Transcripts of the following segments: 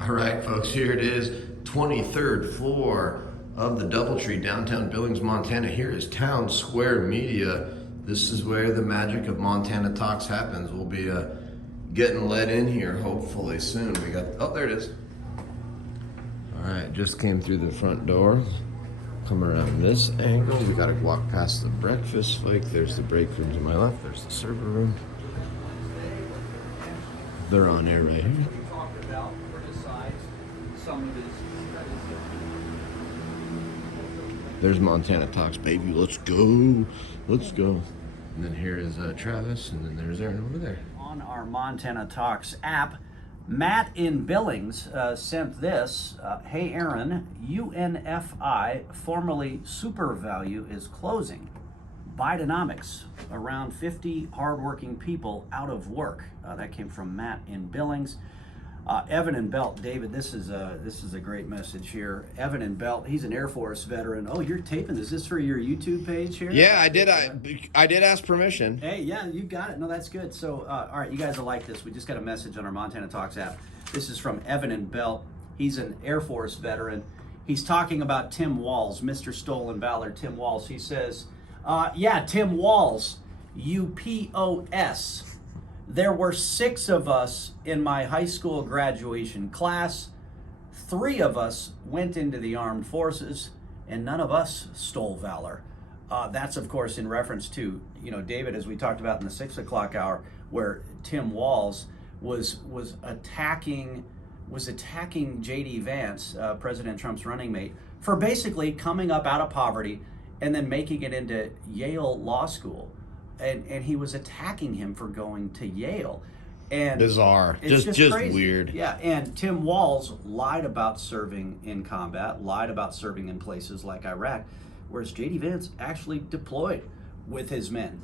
All right, folks, here it is, 23rd floor of the Doubletree, downtown Billings, Montana. Here is Town Square Media. This is where the magic of Montana Talks happens. We'll be getting let in here hopefully soon. We got, oh, there it is. All right, just came through the front door. Come around this angle. We gotta walk past the breakfast flake. There's the break room to my left. There's the server room. They're on air right here. There's Montana Talks, baby. Let's go. Let's go. And then here is Travis, and then there's Aaron over there. On our Montana Talks app, Matt in Billings sent this. Hey, Aaron, UNFI, formerly Super Value, is closing. Bidenomics, around 50 hardworking people out of work. That came from Matt in Billings. Evan and Belt, David, this is a great message here. Evan and Belt, he's an Air Force veteran. Oh, you're taping this. Is this for your YouTube page here? Yeah, I did. I did ask permission. Hey, yeah, you got it. No, that's good. So, all right, you guys will like this. We just got a message on our Montana Talks app. This is from Evan and Belt. He's an Air Force veteran. He's talking about Tim Walz, Mr. Stolen Valor, Tim Walz. He says, yeah, Tim Walz, UPOS. There were 6 of us in my high school graduation class. 3 of us went into the armed forces, and none of us stole valor. That's, of course, in reference to, David, as we talked about in the 6 o'clock hour, where Tim Walz was attacking J.D. Vance, President Trump's running mate, for basically coming up out of poverty and then making it into Yale Law School. And he was attacking him for going to Yale. And bizarre. It's just crazy. Weird. Yeah, and Tim Walz lied about serving in combat, lied about serving in places like Iraq, whereas J.D. Vance actually deployed with his men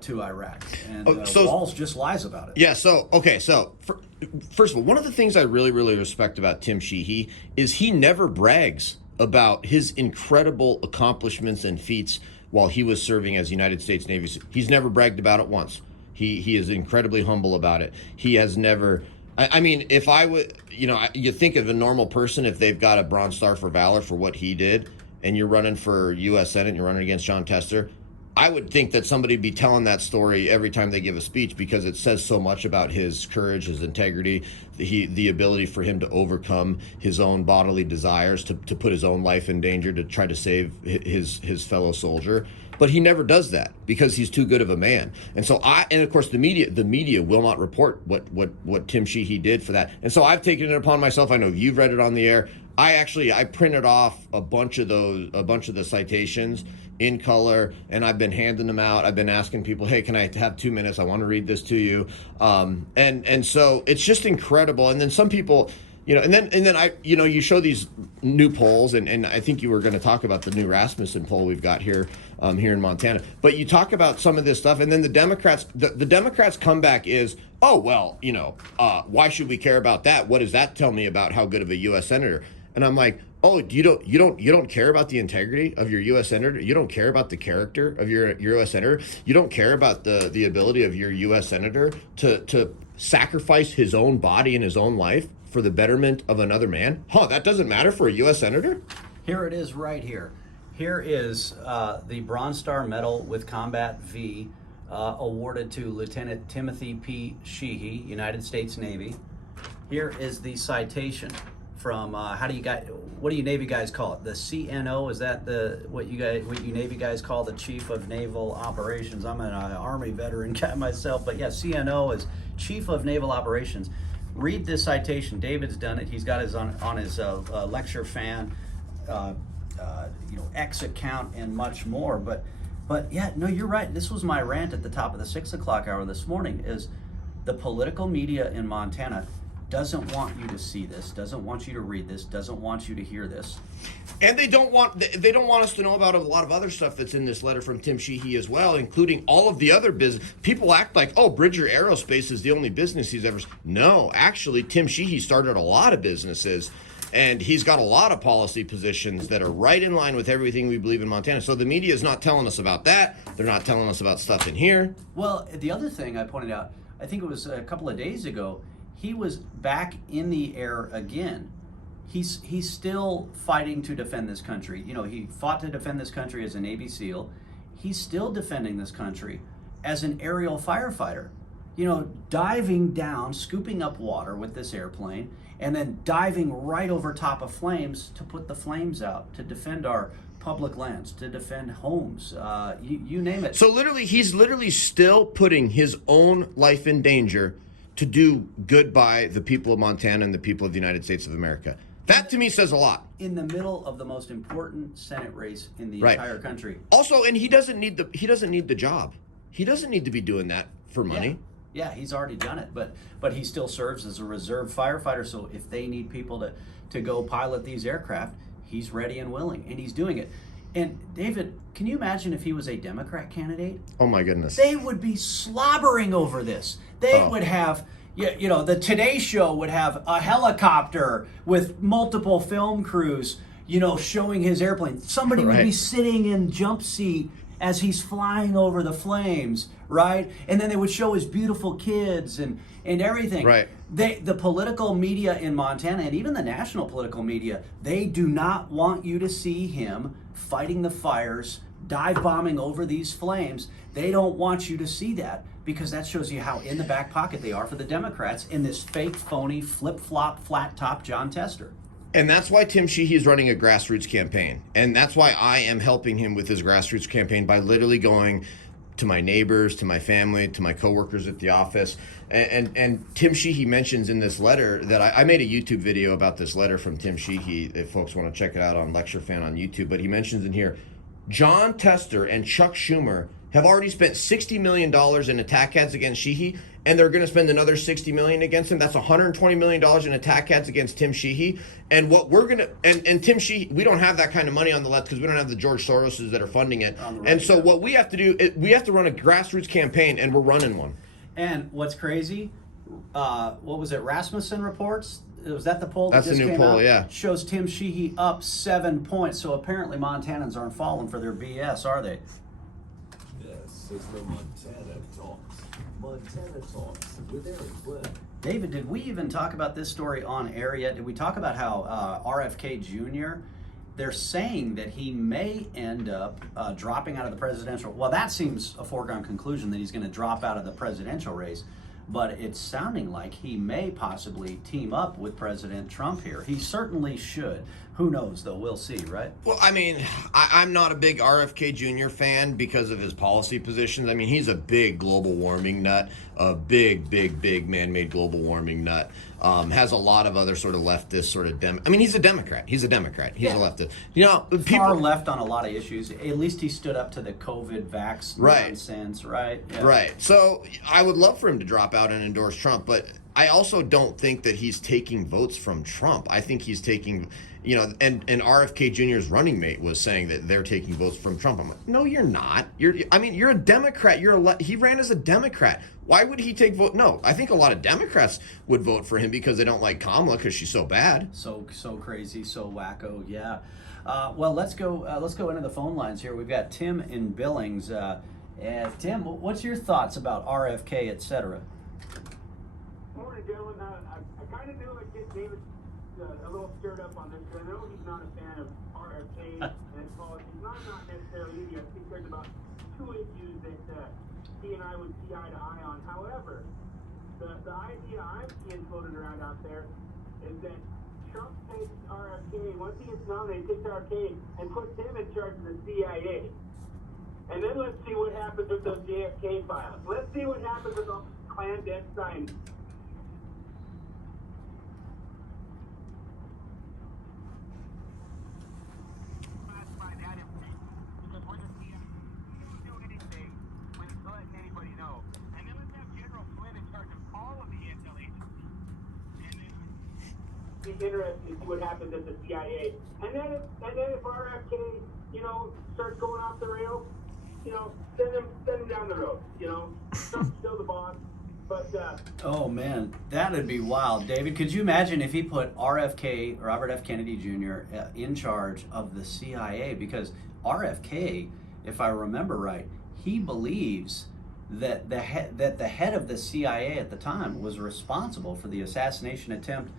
to Iraq. And Walz just lies about it. Yeah, first of all, one of the things I really, really respect about Tim Sheehy is he never brags about his incredible accomplishments and feats while he was serving as United States Navy. He's never bragged about it once. He is incredibly humble about it. He has never, I mean, if I would, you think of a normal person, if they've got a Bronze Star for Valor for what he did, and you're running for U.S. Senate, and you're running against John Tester, I would think that somebody would be telling that story every time they give a speech, because it says so much about his courage, his integrity, the ability for him to overcome his own bodily desires, to put his own life in danger to try to save his fellow soldier. But he never does that because he's too good of a man. And so and of course the media will not report what Tim Sheehy did for that. And so I've taken it upon myself. I know you've read it on the air. I printed off a bunch of the citations in color, and I've been handing them out. I've been asking people, hey, can I have 2 minutes? I want to read this to you. And so it's just incredible. And then some people, and then you show these new polls, and I think you were going to talk about the new Rasmussen poll we've got here in Montana. But you talk about some of this stuff, and then the Democrats' comeback is, oh, well, why should we care about that? What does that tell me about how good of a U.S. senator? And I'm like, oh, you don't care about the integrity of your U.S. senator? You don't care about the character of your U.S. senator? You don't care about the ability of your U.S. senator to sacrifice his own body and his own life for the betterment of another man? That doesn't matter for a U.S. senator? Here it is right here. Here is the Bronze Star Medal with Combat V awarded to Lieutenant Timothy P. Sheehy, United States Navy. Here is the citation from what do you Navy guys call it? The CNO, is that what you Navy guys call the Chief of Naval Operations? I'm an Army veteran guy myself, but yeah, CNO is Chief of Naval Operations. Read this citation. David's done it. He's got his on his lecture fan, X account and much more. But yeah, no, you're right. This was my rant at the top of the 6 o'clock hour this morning. Is the political media in Montana doesn't want you to see this, doesn't want you to read this, doesn't want you to hear this. And they don't want us to know about a lot of other stuff that's in this letter from Tim Sheehy as well, including all of the other business. People act like, oh, Bridger Aerospace is the only business he's ever... No, actually, Tim Sheehy started a lot of businesses, and he's got a lot of policy positions that are right in line with everything we believe in Montana. So the media is not telling us about that. They're not telling us about stuff in here. Well, the other thing I pointed out, I think it was a couple of days ago, he was back in the air again. He's still fighting to defend this country. You know, he fought to defend this country as a Navy SEAL. He's still defending this country as an aerial firefighter. You know, diving down, scooping up water with this airplane, and then diving right over top of flames to put the flames out, to defend our public lands, to defend homes, you name it. So literally, he's literally still putting his own life in danger to do good by the people of Montana and the people of the United States of America. That to me says a lot. In the middle of the most important Senate race in the entire country. Also, and he doesn't need the job. He doesn't need to be doing that for money. Yeah, he's already done it, but he still serves as a reserve firefighter. So if they need people to go pilot these aircraft, he's ready and willing, and he's doing it. And David, can you imagine if he was a Democrat candidate? Oh my goodness. They would be slobbering over this. They would have, you know, the Today Show would have a helicopter with multiple film crews, you know, showing his airplane. Somebody would be sitting in jump seat as he's flying over the flames, right? And then they would show his beautiful kids and everything. Right. The political media in Montana, and even the national political media, they do not want you to see him fighting the fires, dive bombing over these flames. They don't want you to see that, because that shows you how in the back pocket they are for the Democrats in this fake, phony, flip-flop, flat-top John Tester. And that's why Tim Sheehy is running a grassroots campaign. And that's why I am helping him with his grassroots campaign by literally going to my neighbors, to my family, to my coworkers at the office. And Tim Sheehy mentions in this letter that I made a YouTube video about this letter from Tim Sheehy, if folks want to check it out on Lecture Fan on YouTube. But he mentions in here, John Tester and Chuck Schumer have already spent $60 million in attack ads against Sheehy, and they're going to spend another $60 million against him. That's $120 million in attack ads against Tim Sheehy. And what we're going to, and Tim Sheehy, we don't have that kind of money on the left because we don't have the George Soroses that are funding it. And so what we have to do, we have to run a grassroots campaign, and we're running one. And what's crazy, what was it, Rasmussen reports? Was that the poll that just came out? That's the new poll, yeah. Shows Tim Sheehy up 7 points. So apparently Montanans aren't falling for their BS, are they? Yes, it's the Montana Talks. Montana Talks with Aaron Flint. David, did we even talk about this story on air yet? Did we talk about how RFK Jr., they're saying that he may end up dropping out of the presidential. Well, that seems a foregone conclusion that he's going to drop out of the presidential race. But it's sounding like he may possibly team up with President Trump here. He certainly should. Who knows, though? We'll see, right? Well, I mean, I'm not a big RFK Jr. fan because of his policy positions. I mean, he's a big global warming nut, a big man-made global warming nut. Has a lot of other sort of leftist sort of I mean, he's a Democrat. He's a leftist. You know, people far left on a lot of issues. At least he stood up to the COVID vax nonsense, right? Yeah. Right. So I would love for him to drop out and endorse Trump, but I also don't think that he's taking votes from Trump. I think he's taking, you know, and RFK Jr.'s running mate was saying that they're taking votes from Trump. I'm like, no, you're not. You're a Democrat. He ran as a Democrat. Why would he take vote? No, I think a lot of Democrats would vote for him because they don't like Kamala because she's so bad. So crazy, so wacko. Yeah. Well, let's go into the phone lines here. We've got Tim in Billings. Tim, what's your thoughts about RFK, etc.? Morning, gentlemen. I kind of knew I'd get David a little stirred up on this, because I know he's not a fan of RFK and his policies. Not necessarily either. I think there's about two issues that he and I would see eye to eye on. However, the idea I'm seeing floated around out there is that Trump takes RFK, once he gets nominated, takes RFK and puts him in charge of the CIA. And then let's see what happens with those JFK files. Let's see what happens with those clandestine. Interested to see what happens at the CIA, and then if RFK, you know, starts going off the rails, you know, send him down the road. You know, Trump's still the boss, but oh man, that'd be wild, David. Could you imagine if he put RFK, Robert F. Kennedy Jr., in charge of the CIA? Because RFK, if I remember right, he believes that the head of the CIA at the time was responsible for the assassination attempt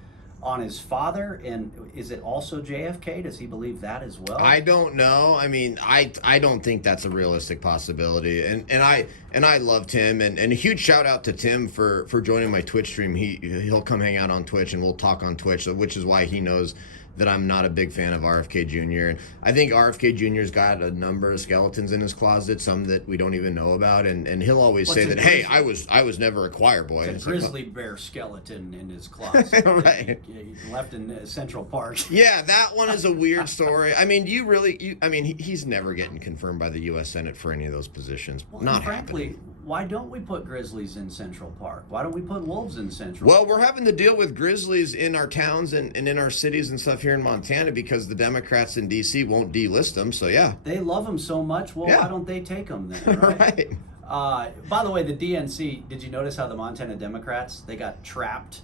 on his father. And is it also JFK? Does he believe that as well? I don't know. I mean, I don't think that's a realistic possibility. And I love Tim, and a huge shout out to Tim for joining my Twitch stream. He'll come hang out on Twitch and we'll talk on Twitch, which is why he knows that I'm not a big fan of RFK Jr. And I think RFK Jr.'s got a number of skeletons in his closet, some that we don't even know about, and he'll always say that, hey, I was never a choir boy. It's a grizzly bear skeleton in his closet. Right. He left in Central Park. Yeah, that one is a weird story. I mean, he's never getting confirmed by the U.S. Senate for any of those positions. Well, Not frankly, happening. why don't we put grizzlies in Central Park? Why don't we put wolves in Central Well, Park? we're having to deal with grizzlies in our towns and in our cities and stuff here in Montana because the Democrats in D.C. won't delist them. So, yeah. They love them so much. Well, Yeah. why don't they take them then? Right? Right. By the way, the DNC, did you notice how the Montana Democrats, they got trapped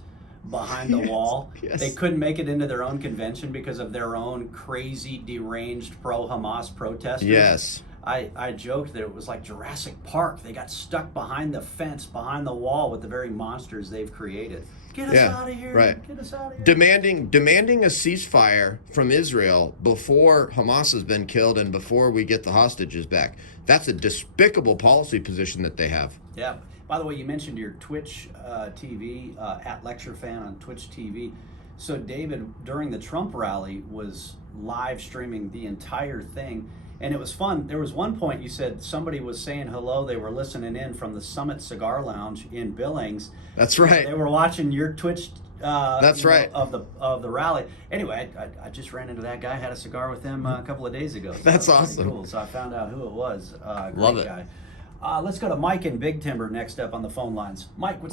behind the wall? Yes. They couldn't make it into their own convention because of their own crazy, deranged pro-Hamas protesters. Yes. I joked that it was like Jurassic Park. They got stuck behind the fence, behind the wall with the very monsters they've created. Get us out of here. Right. Get us out of here. Demanding a ceasefire from Israel before Hamas has been killed and before we get the hostages back. That's a despicable policy position that they have. Yeah. By the way, you mentioned your Twitch TV, at Lecture Fan on Twitch TV. So David, during the Trump rally, was live streaming the entire thing. And it was fun. There was one point you said somebody was saying hello. They were listening in from the Summit Cigar Lounge in Billings. That's right. They were watching your Twitch. That's right. Of the rally. Anyway, I just ran into that guy. Had a cigar with him a couple of days ago. So That's that was pretty awesome. Cool. So I found out who it was. Great Love it. guy. Let's go to Mike in Big Timber next up on the phone lines. Mike, what's